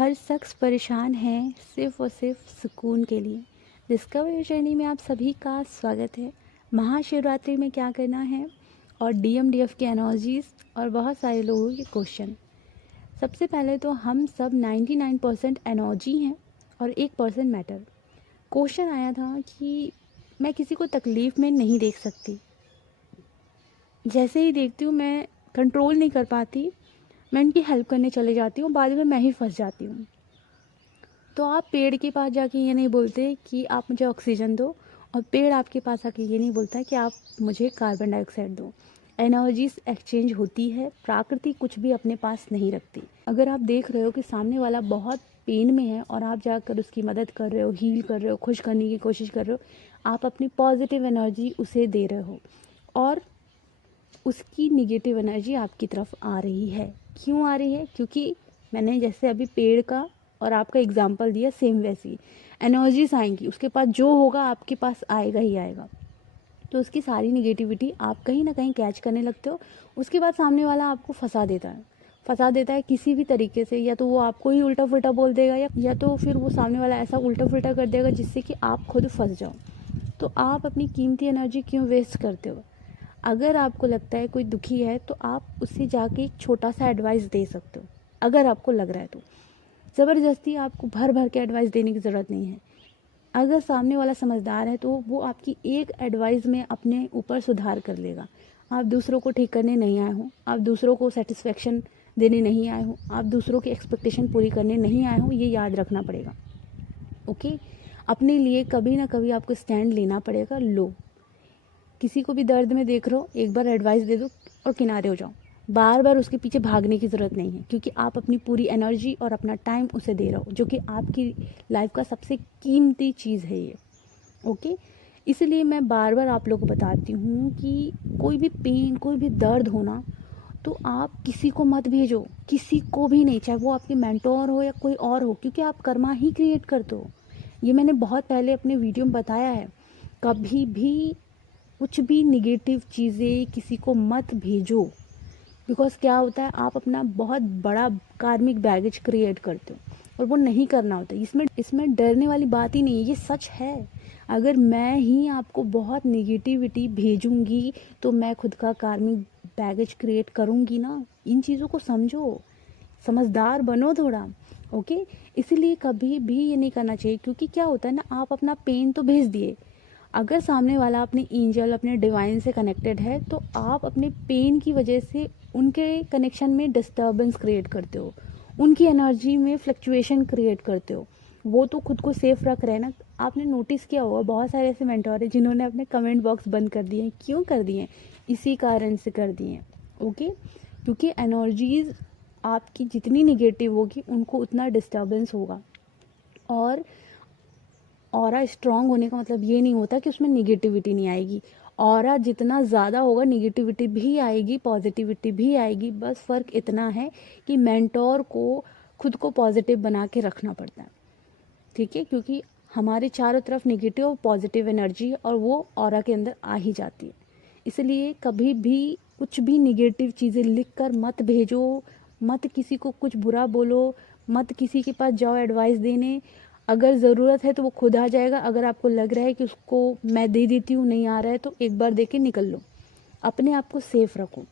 हर शख्स परेशान है सिर्फ़ और सिर्फ सुकून के लिए। डिस्कवरी जर्नी में आप सभी का स्वागत है। महाशिवरात्रि में क्या करना है और डीएमडीएफ की एनर्जीज़ और बहुत सारे लोगों के क्वेश्चन। सबसे पहले तो हम सब 99% एनर्जी हैं और 1% मैटर। क्वेश्चन आया था कि मैं किसी को तकलीफ़ में नहीं देख सकती, जैसे ही देखती हूँ मैं कंट्रोल नहीं कर पाती, मैं उनकी हेल्प करने चले जाती हूँ, बाद में मैं ही फंस जाती हूँ। तो आप पेड़ के पास जाके ये नहीं बोलते कि आप मुझे ऑक्सीजन दो, और पेड़ आपके पास आके ये नहीं बोलता है कि आप मुझे कार्बन डाइऑक्साइड दो। एनर्जीज एक्सचेंज होती है, प्रकृति कुछ भी अपने पास नहीं रखती। अगर आप देख रहे हो कि सामने वाला बहुत पेन में है और आप जाकर उसकी मदद कर रहे हो, हील कर रहे हो, खुश करने की कोशिश कर रहे हो, आप अपनी पॉजिटिव एनर्जी उसे दे रहे हो और उसकी निगेटिव एनर्जी आपकी तरफ आ रही है। क्यों आ रही है? क्योंकि मैंने जैसे अभी पेड़ का और आपका एग्जांपल दिया, सेम वैसी एनर्जीज आएंगी, उसके पास जो होगा आपके पास आएगा ही आएगा। तो उसकी सारी निगेटिविटी आप कहीं ना कहीं कैच करने लगते हो। उसके बाद सामने वाला आपको फंसा देता है किसी भी तरीके से। या तो वो आपको ही उल्टा पुल्टा बोल देगा या तो फिर वो सामने वाला ऐसा उल्टा पुल्टा कर देगा जिससे कि आप खुद फंस जाओ। तो आप अपनी कीमती एनर्जी क्यों वेस्ट करते हो? अगर आपको लगता है कोई दुखी है तो आप उससे जाके एक छोटा सा एडवाइस दे सकते हो, अगर आपको लग रहा है तो। ज़बरदस्ती आपको भर भर के एडवाइस देने की ज़रूरत नहीं है। अगर सामने वाला समझदार है तो वो आपकी एक एडवाइस में अपने ऊपर सुधार कर लेगा। आप दूसरों को ठीक करने नहीं आए हो, आप दूसरों को सेटिस्फेक्शन देने नहीं आए हो, आप दूसरों की एक्सपेक्टेशन पूरी करने नहीं आए हो, ये याद रखना पड़ेगा। ओके, अपने लिए कभी ना कभी आपको स्टैंड लेना पड़ेगा। लो, किसी को भी दर्द में देख रहे हो, एक बार एडवाइस दे दो और किनारे हो जाओ। बार बार उसके पीछे भागने की ज़रूरत नहीं है, क्योंकि आप अपनी पूरी एनर्जी और अपना टाइम उसे दे रहे हो, जो कि आपकी लाइफ का सबसे कीमती चीज़ है ये। ओके, इसलिए मैं बार बार आप लोगों को बताती हूँ कि कोई भी पेन, कोई भी दर्द होना, तो आप किसी को मत भेजो, किसी को भी नहीं, चाहे वो आपके मेंटोर हो या कोई और हो, क्योंकि आप कर्मा ही क्रिएट करते हो। ये मैंने बहुत पहले अपने वीडियो में बताया है। कभी भी कुछ भी निगेटिव चीज़ें किसी को मत भेजो, बिकॉज क्या होता है, आप अपना बहुत बड़ा कार्मिक बैगेज क्रिएट करते हो और वो नहीं करना होता। इसमें डरने वाली बात ही नहीं है, ये सच है। अगर मैं ही आपको बहुत निगेटिविटी भेजूंगी तो मैं खुद का कार्मिक बैगेज क्रिएट करूंगी ना। इन चीज़ों को समझो, समझदार बनो थोड़ा। ओके, इसीलिए कभी भी ये नहीं करना चाहिए, क्योंकि क्या होता है ना, आप अपना पेन तो भेज दिए, अगर सामने वाला अपने एंजल, अपने डिवाइन से कनेक्टेड है, तो आप अपने पेन की वजह से उनके कनेक्शन में डिस्टर्बेंस क्रिएट करते हो, उनकी एनर्जी में फ्लक्चुएशन क्रिएट करते हो। वो तो खुद को सेफ रख रहे हैं ना। आपने नोटिस किया होगा, बहुत सारे ऐसे मेंटोर हैं जिन्होंने अपने कमेंट बॉक्स बंद कर दिए हैं। क्यों कर दिए हैं? इसी कारण से कर दिए हैं। ओके, क्योंकि एनर्जीज आपकी जितनी निगेटिव होगी उनको उतना डिस्टर्बेंस होगा। और ऑरा स्ट्रांग होने का मतलब ये नहीं होता कि उसमें निगेटिविटी नहीं आएगी। ऑरा जितना ज़्यादा होगा, निगेटिविटी भी आएगी, पॉजिटिविटी भी आएगी। बस फ़र्क इतना है कि मेंटोर को खुद को पॉजिटिव बना के रखना पड़ता है, ठीक है? क्योंकि हमारे चारों तरफ निगेटिव और पॉजिटिव एनर्जी, और वो ऑरा के अंदर आ ही जाती है। इसलिए कभी भी कुछ भी निगेटिव चीज़ें लिख कर मत भेजो, मत किसी को कुछ बुरा बोलो, मत किसी के पास जाओ एडवाइस देने। अगर ज़रूरत है तो वो खुद आ जाएगा। अगर आपको लग रहा है कि उसको मैं दे देती हूँ, नहीं आ रहा है, तो एक बार दे के निकल लो। अपने आप को सेफ रखो,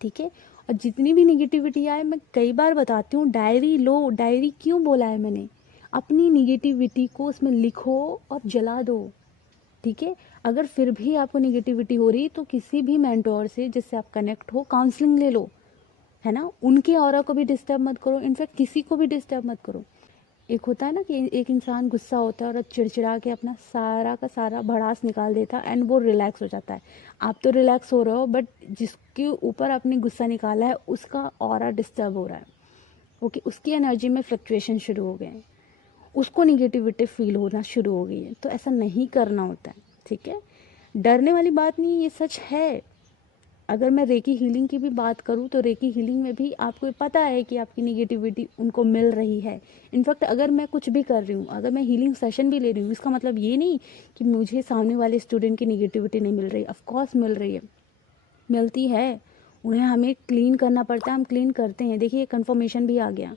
ठीक है? और जितनी भी निगेटिविटी आए, मैं कई बार बताती हूँ, डायरी लो। डायरी क्यों बोला है मैंने? अपनी निगेटिविटी को उसमें लिखो और जला दो, ठीक है? अगर फिर भी आपको निगेटिविटी हो रही तो किसी भी मेंटोर से जिससे आप कनेक्ट हो, काउंसलिंग ले लो, है ना? उनके ऑरा को भी डिस्टर्ब मत करो, इनफैक्ट किसी को भी डिस्टर्ब मत करो। एक होता है ना कि एक इंसान गुस्सा होता है और चिड़चिड़ा के अपना सारा का सारा भड़ास निकाल देता है एंड वो रिलैक्स हो जाता है। आप तो रिलैक्स हो रहे हो, बट जिसके ऊपर आपने गुस्सा निकाला है उसका ऑरा डिस्टर्ब हो रहा है। ओके, उसकी एनर्जी में फ्लक्चुएशन शुरू हो गए हैं, उसको निगेटिविटी फील होना शुरू हो गई है। तो ऐसा नहीं करना होता है, ठीक है? डरने वाली बात नहीं, ये सच है। अगर मैं रेकी हीलिंग की भी बात करूँ तो रेकी हीलिंग में भी आपको पता है कि आपकी निगेटिविटी उनको मिल रही है। इनफैक्ट अगर मैं कुछ भी कर रही हूँ, अगर मैं हीलिंग सेशन भी ले रही हूँ, इसका मतलब ये नहीं कि मुझे सामने वाले स्टूडेंट की निगेटिविटी नहीं मिल रही। ऑफ कोर्स मिल रही है, मिलती है। उन्हें हमें क्लीन करना पड़ता है, हम क्लीन करते हैं। देखिए, कंफर्मेशन भी आ गया।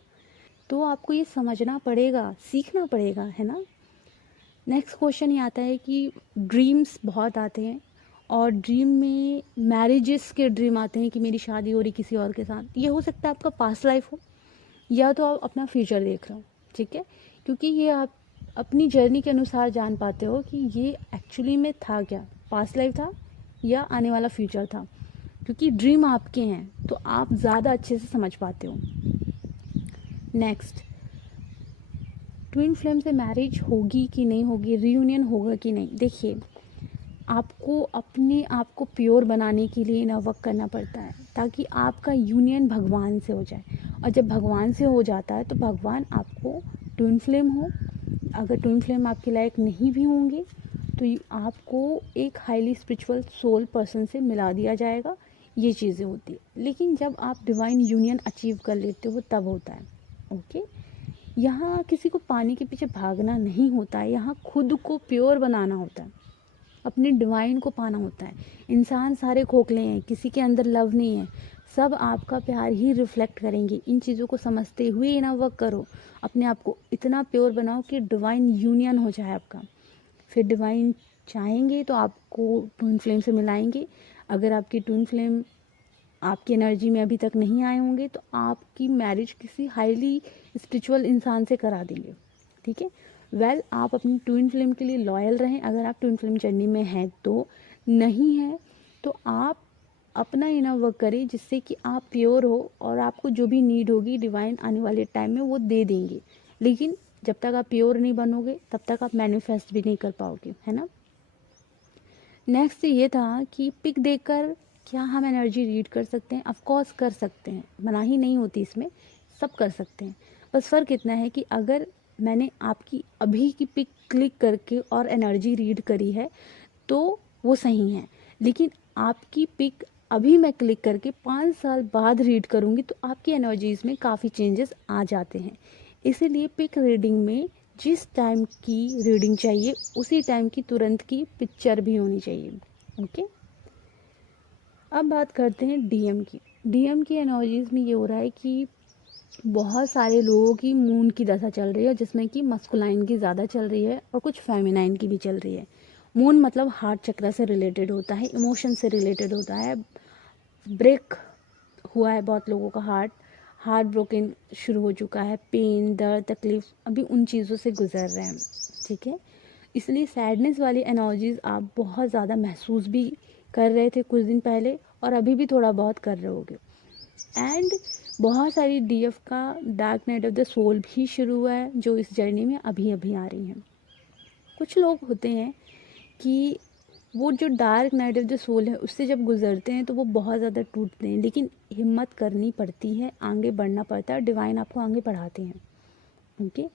तो आपको ये समझना पड़ेगा, सीखना पड़ेगा, है ना। नेक्स्ट क्वेश्चन ये आता है कि ड्रीम्स बहुत आते हैं और ड्रीम में मैरिजेस के ड्रीम आते हैं कि मेरी शादी हो रही किसी और के साथ। ये हो सकता है आपका पास्ट लाइफ हो या तो आप अपना फ्यूचर देख रहे हो, ठीक है, क्योंकि ये आप अपनी जर्नी के अनुसार जान पाते हो कि ये एक्चुअली में था क्या, पास्ट लाइफ था या आने वाला फ्यूचर था, क्योंकि ड्रीम आपके हैं तो आप ज़्यादा अच्छे से समझ पाते हो। नेक्स्ट, ट्विन फ्लेम से मैरिज होगी कि नहीं होगी, रीयूनियन होगा कि नहीं। देखिए, आपको अपने आप को प्योर बनाने के लिए ना वर्क करना पड़ता है ताकि आपका यूनियन भगवान से हो जाए, और जब भगवान से हो जाता है तो भगवान आपको ट्विन फ्लेम हो, अगर ट्विन फ्लेम आपके लायक नहीं भी होंगे तो आपको एक हाईली स्पिरिचुअल सोल पर्सन से मिला दिया जाएगा। ये चीज़ें होती है, लेकिन जब आप डिवाइन यूनियन अचीव कर लेते हो तब होता है। ओके, यहाँ किसी को पाने के पीछे भागना नहीं होता है, यहाँ खुद को प्योर बनाना होता है, अपने डिवाइन को पाना होता है। इंसान सारे खोखले हैं, किसी के अंदर लव नहीं है, सब आपका प्यार ही रिफ्लेक्ट करेंगे। इन चीज़ों को समझते हुए इनर वर्क करो, अपने आप को इतना प्योर बनाओ कि डिवाइन यूनियन हो जाए आपका। फिर डिवाइन चाहेंगे तो आपको ट्विन फ्लेम से मिलाएंगे। अगर आपकी ट्विन फ्लेम आपकी एनर्जी में अभी तक नहीं आए होंगे तो आपकी मैरिज किसी हाईली स्पिरिचुअल इंसान से करा देंगे, ठीक है। वेल, आप अपनी ट्विन फ्लेम के लिए लॉयल रहें अगर आप ट्विन फ्लेम जर्नी में हैं तो। नहीं है तो आप अपना इनर वर्क करें जिससे कि आप प्योर हो, और आपको जो भी नीड होगी डिवाइन आने वाले टाइम में वो दे देंगे। लेकिन जब तक आप प्योर नहीं बनोगे तब तक आप मैनिफेस्ट भी नहीं कर पाओगे, है ना। नेक्स्ट ये था कि पिक देखकर क्या हम एनर्जी रीड कर सकते हैं। ऑफकोर्स कर सकते हैं, मनाही नहीं होती इसमें, सब कर सकते हैं। बस फ़र्क इतना है कि अगर मैंने आपकी अभी की पिक क्लिक करके और एनर्जी रीड करी है तो वो सही है, लेकिन आपकी पिक अभी मैं क्लिक करके 5 साल बाद रीड करूँगी तो आपकी एनर्जीज़ में काफ़ी चेंजेस आ जाते हैं। इसीलिए पिक रीडिंग में जिस टाइम की रीडिंग चाहिए उसी टाइम की तुरंत की पिक्चर भी होनी चाहिए। ओके, अब बात करते हैं डीएम की। डीएम की एनर्जीज़ में ये हो रहा है कि बहुत सारे लोगों की मून की दशा चल रही है जिसमें कि मस्कुलाइन की ज़्यादा चल रही है और कुछ फेमिनाइन की भी चल रही है। मून मतलब हार्ट चक्र से रिलेटेड होता है, इमोशन से रिलेटेड होता है। ब्रेक हुआ है बहुत लोगों का हार्ट ब्रोकन शुरू हो चुका है, पेन, दर्द, तकलीफ, अभी उन चीज़ों से गुजर रहे हैं, ठीक है। इसलिए सैडनेस वाली एनर्जीज आप बहुत ज़्यादा महसूस भी कर रहे थे कुछ दिन पहले और अभी भी थोड़ा बहुत कर रहे होगे। एंड बहुत सारी डीएफ का dark night of the soul भी शुरू हुआ है जो इस जर्नी में अभी अभी आ रही हैं। कुछ लोग होते हैं कि वो जो dark night of the soul है उससे जब गुजरते हैं तो वो बहुत ज़्यादा टूटते हैं, लेकिन हिम्मत करनी पड़ती है, आगे बढ़ना पड़ता है, डिवाइन आपको आगे बढ़ाते हैं। ओके,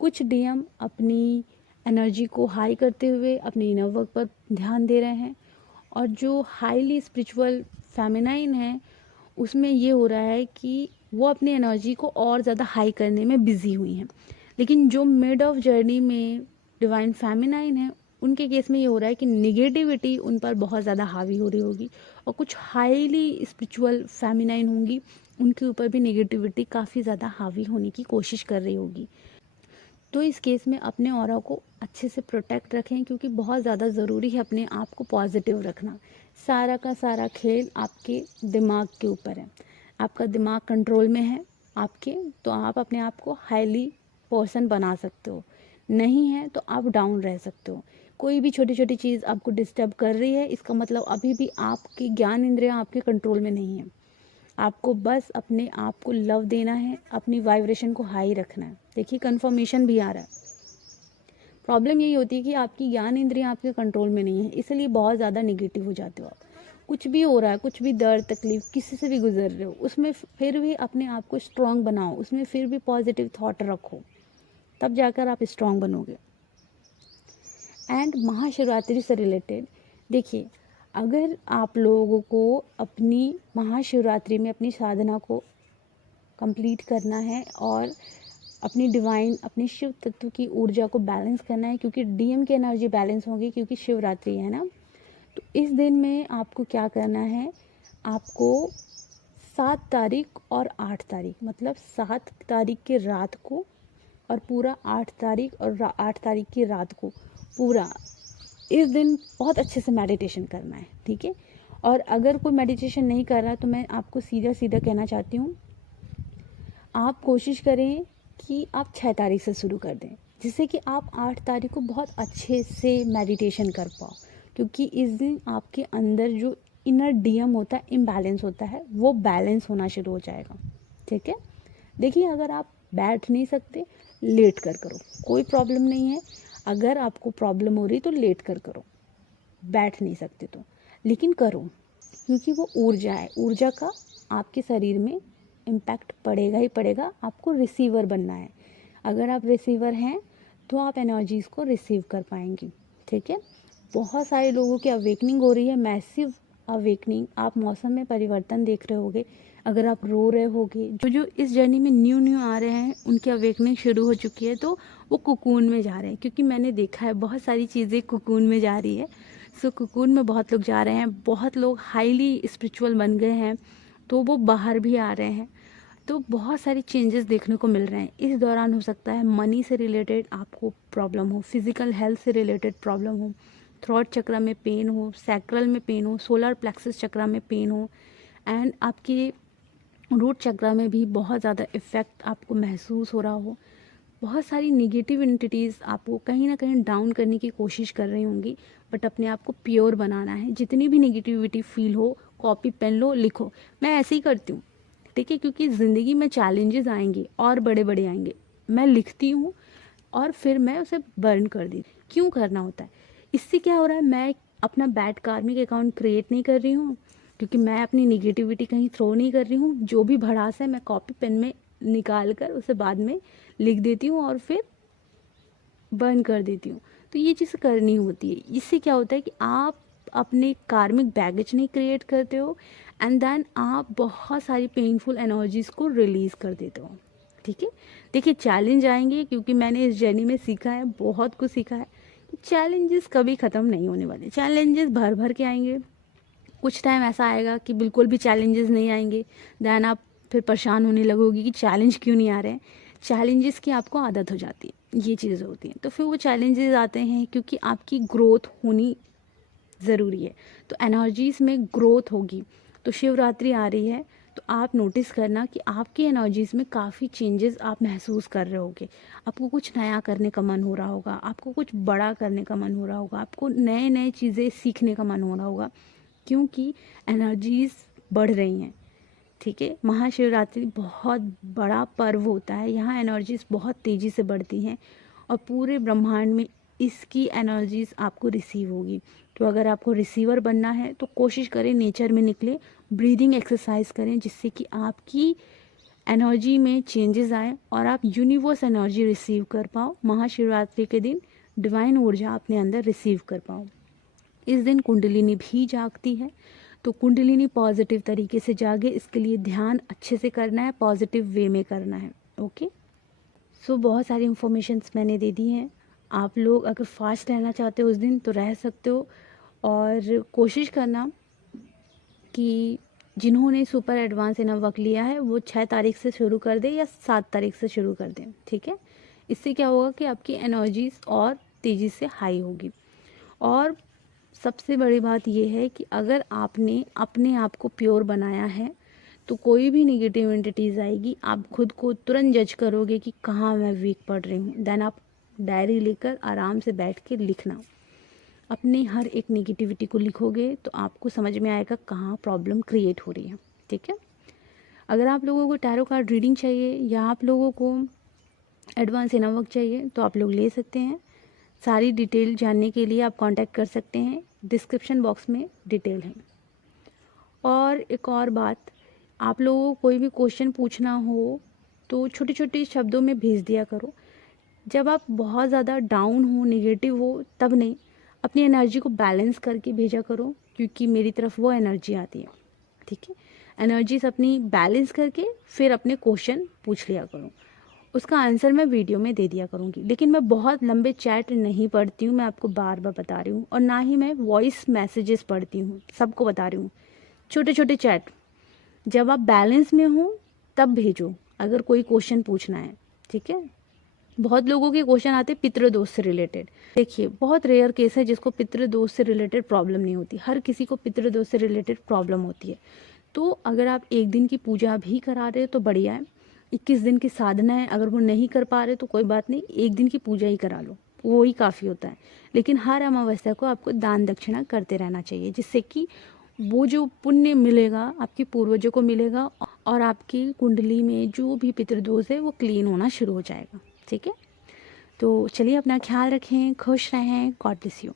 कुछ डीएम अपनी एनर्जी को हाई करते हुए अपने इनर वर्क पर ध्यान दे रहे हैं, और जो हाईली स्पिरिचुअल फेमिनाइन है उसमें ये हो रहा है कि वो अपनी एनर्जी को और ज़्यादा हाई करने में बिजी हुई हैं। लेकिन जो मिड ऑफ जर्नी में डिवाइन फेमिनाइन है उनके केस में ये हो रहा है कि निगेटिविटी उन पर बहुत ज़्यादा हावी हो रही होगी, और कुछ हाईली स्पिरिचुअल फेमिनाइन होंगी उनके ऊपर भी निगेटिविटी काफ़ी ज़्यादा हावी होने की कोशिश कर रही होगी। तो इस केस में अपने ऑरा को अच्छे से प्रोटेक्ट रखें, क्योंकि बहुत ज़्यादा ज़रूरी है अपने आप को पॉजिटिव रखना। सारा का सारा खेल आपके दिमाग के ऊपर है, आपका दिमाग कंट्रोल में है आपके, तो आप अपने आप को हाईली पर्सन बना सकते हो। नहीं है तो आप डाउन रह सकते हो। कोई भी छोटी छोटी चीज़ आपको डिस्टर्ब कर रही है, इसका मतलब अभी भी आपकी ज्ञान इंद्रियां आपके कंट्रोल में नहीं है। आपको बस अपने आप को लव देना है, अपनी वाइब्रेशन को हाई रखना है। देखिए, कंफर्मेशन भी आ रहा है। प्रॉब्लम यही होती है कि आपकी ज्ञान इंद्रियां आपके कंट्रोल में नहीं है, इसलिए बहुत ज़्यादा निगेटिव हो जाते हो आप। कुछ भी हो रहा है, कुछ भी दर्द तकलीफ किसी से भी गुजर रहे हो, उसमें फिर भी अपने आप को स्ट्रांग बनाओ, उसमें फिर भी पॉजिटिव थॉट रखो, तब जाकर आप स्ट्रांग बनोगे। एंड महाशिवरात्रि से रिलेटेड देखिए, अगर आप लोगों को अपनी महाशिवरात्रि में अपनी साधना को कंप्लीट करना है और अपनी डिवाइन, अपने शिव तत्व की ऊर्जा को बैलेंस करना है, क्योंकि डीएम की एनर्जी बैलेंस होगी क्योंकि शिवरात्रि है ना, तो इस दिन में आपको क्या करना है, आपको 7 तारीख और 8 तारीख, मतलब 7 तारीख के रात को और पूरा 8 तारीख और 8 तारीख की रात को पूरा इस दिन बहुत अच्छे से मेडिटेशन करना है, ठीक है। और अगर कोई मेडिटेशन नहीं कर रहा तो मैं आपको सीधा सीधा कहना चाहती हूँ, आप कोशिश करें कि आप 6 तारीख से शुरू कर दें, जिससे कि आप 8 तारीख को बहुत अच्छे से मेडिटेशन कर पाओ, क्योंकि इस दिन आपके अंदर जो इनर डीएम होता है, इम्बैलेंस होता है, वो बैलेंस होना शुरू हो जाएगा, ठीक है। देखिए, अगर आप बैठ नहीं सकते, लेट कर करो, कोई प्रॉब्लम नहीं है। अगर आपको प्रॉब्लम हो रही तो लेट कर करो, बैठ नहीं सकते तो, लेकिन करो, क्योंकि वो ऊर्जा है, ऊर्जा का आपके शरीर में इम्पैक्ट पड़ेगा ही पड़ेगा। आपको रिसीवर बनना है। अगर आप रिसीवर हैं तो आप एनर्जीज़ को रिसीव कर पाएंगी, ठीक है। बहुत सारे लोगों की अवेकनिंग हो रही है, मैसिव अवेकनिंग। आप मौसम में परिवर्तन देख रहे होगे, अगर आप रो रहे होगे, जो इस जर्नी में न्यू आ रहे हैं उनकी अवेकनिंग शुरू हो चुकी है, तो वो कुकून में जा रहे हैं, क्योंकि मैंने देखा है बहुत सारी चीज़ें कुकून में जा रही है। सो कुकून में बहुत लोग जा रहे हैं, बहुत लोग हाईली स्पिरिचुअल बन गए हैं, तो वो बाहर भी आ रहे हैं। तो बहुत सारी चेंजेस देखने को मिल रहे हैं। इस दौरान हो सकता है मनी से रिलेटेड आपको प्रॉब्लम हो, फिजिकल हेल्थ से रिलेटेड प्रॉब्लम हो, थ्रोट चक्र में पेन हो, सैक्रल में पेन हो, सोलर प्लेक्सस चक्र में पेन हो, एंड आपके रूट चक्र में भी बहुत ज़्यादा इफ़ेक्ट आपको महसूस हो रहा हो। बहुत सारी निगेटिव एंटिटीज़ आपको कहीं ना कहीं डाउन करने की कोशिश कर रही होंगी, बट अपने आप को प्योर बनाना है। जितनी भी निगेटिविटी फील हो, कॉपी पेन लो, लिखो। मैं ऐसे ही करती हूँ, ठीक है, क्योंकि ज़िंदगी में चैलेंजेस आएंगे और बड़े बड़े आएंगे। मैं लिखती हूँ और फिर मैं उसे बर्न कर दी। क्यों करना होता है? इससे क्या हो रहा है, मैं अपना बैड कार्मिक अकाउंट क्रिएट नहीं कर रही हूँ, क्योंकि मैं अपनी निगेटिविटी कहीं थ्रो नहीं कर रही हूँ। जो भी भड़ास है मैं कॉपी पेन में निकाल कर उसे बाद में लिख देती हूँ और फिर बर्न कर देती हूँ। तो ये चीज़ करनी होती है। इससे क्या होता है कि आप अपने कार्मिक बैगेज नहीं क्रिएट करते हो, एंड देन आप बहुत सारी पेनफुल एनर्जीज़ को रिलीज़ कर देते हो, ठीक है। देखिए, चैलेंज आएंगे, क्योंकि मैंने इस जर्नी में सीखा है, बहुत कुछ सीखा है। चैलेंजेस कभी ख़त्म नहीं होने वाले, चैलेंजेस भर भर के आएंगे। कुछ टाइम ऐसा आएगा कि बिल्कुल भी चैलेंजेस नहीं आएंगे, दैन आप फिर परेशान होने लगोगी कि चैलेंज क्यों नहीं आ रहे हैं। चैलेंजेस की आपको आदत हो जाती है, ये चीज़ें होती हैं। तो फिर वो चैलेंजेस आते हैं क्योंकि आपकी ग्रोथ होनी ज़रूरी है। तो एनर्जीज़ में ग्रोथ होगी। तो शिवरात्रि आ रही है, तो आप नोटिस करना कि आपकी एनर्जीज़ में काफ़ी चेंजेस आप महसूस कर रहे होगे। आपको कुछ नया करने का मन हो रहा होगा, आपको कुछ बड़ा करने का मन हो रहा होगा, आपको नए नए चीज़ें सीखने का मन हो रहा होगा, क्योंकि एनर्जीज़ बढ़ रही हैं, ठीक है। महाशिवरात्रि बहुत बड़ा पर्व होता है, यहाँ एनर्जीज़ बहुत तेज़ी से बढ़ती हैं और पूरे ब्रह्मांड में इसकी एनर्जीज़ आपको रिसीव होगी। तो अगर आपको रिसीवर बनना है तो कोशिश करें नेचर में निकले, ब्रीदिंग एक्सरसाइज करें, जिससे कि आपकी एनर्जी में चेंजेस आए और आप यूनिवर्स एनर्जी रिसीव कर पाओ। महाशिवरात्रि के दिन डिवाइन ऊर्जा अपने अंदर रिसीव कर पाओ। इस दिन कुंडलिनी भी जागती है, तो कुंडलिनी पॉजिटिव तरीके से जागे, इसके लिए ध्यान अच्छे से करना है, पॉजिटिव वे में करना है, ओके। सो बहुत सारी इन्फॉर्मेशंस मैंने दे दी हैं। आप लोग अगर फास्ट रहना चाहते हो उस दिन तो रह सकते हो, और कोशिश करना कि जिन्होंने सुपर एडवांस इनर वर्क लिया है वो 6 तारीख से शुरू कर दें या 7 तारीख से शुरू कर दें, ठीक है। इससे क्या होगा कि आपकी एनर्जीज और तेज़ी से हाई होगी। और सबसे बड़ी बात यह है कि अगर आपने अपने आप को प्योर बनाया है तो कोई भी निगेटिव एंटिटीज़ आएगी, आप खुद को तुरंत जज करोगे कि कहाँ मैं वीक पड़ रही हूँ। देन आप डायरी लेकर आराम से बैठ के लिखना, अपनी हर एक नेगेटिविटी को लिखोगे तो आपको समझ में आएगा कहाँ प्रॉब्लम क्रिएट हो रही है, ठीक है। अगर आप लोगों को टैरो कार्ड रीडिंग चाहिए या आप लोगों को एडवांस इनर वर्क चाहिए तो आप लोग ले सकते हैं। सारी डिटेल जानने के लिए आप कांटेक्ट कर सकते हैं, डिस्क्रिप्शन बॉक्स में डिटेल है। और एक और बात, आप लोगों को कोई भी क्वेश्चन पूछना हो तो छोटे छोटे शब्दों में भेज दिया करो। जब आप बहुत ज़्यादा डाउन हो, नेगेटिव हो, तब नहीं, अपनी एनर्जी को बैलेंस करके भेजा करो, क्योंकि मेरी तरफ वो एनर्जी आती है, ठीक है। एनर्जीज अपनी बैलेंस करके फिर अपने क्वेश्चन पूछ लिया करो, उसका आंसर मैं वीडियो में दे दिया करूँगी। लेकिन मैं बहुत लंबे चैट नहीं पढ़ती हूँ, मैं आपको बार बार बता रही हूँ, और ना ही मैं वॉइस मैसेजेस पढ़ती हूँ, सबको बता रही हूँ। छोटे छोटे चैट जब आप बैलेंस में हो तब भेजो, अगर कोई क्वेश्चन पूछना है, ठीक है। बहुत लोगों के क्वेश्चन आते हैं पितृदोष से रिलेटेड। देखिए बहुत रेयर केस है जिसको पितृदोष से रिलेटेड प्रॉब्लम नहीं होती, हर किसी को पितृदोष से रिलेटेड प्रॉब्लम होती है। तो अगर आप एक दिन की पूजा भी करा रहे हो तो बढ़िया है, 21 दिन की साधना है, अगर वो नहीं कर पा रहे तो कोई बात नहीं, एक दिन की पूजा ही करा लो, वो ही काफ़ी होता है। लेकिन हर अमावस्या को आपको दान दक्षिणा करते रहना चाहिए, जिससे कि वो जो पुण्य मिलेगा आपके पूर्वजों को मिलेगा और आपकी कुंडली में जो भी पितृदोष है वो क्लीन होना शुरू हो जाएगा, ठीक है। तो चलिए अपना ख्याल रखें, खुश रहें, गॉड ब्लेस यू।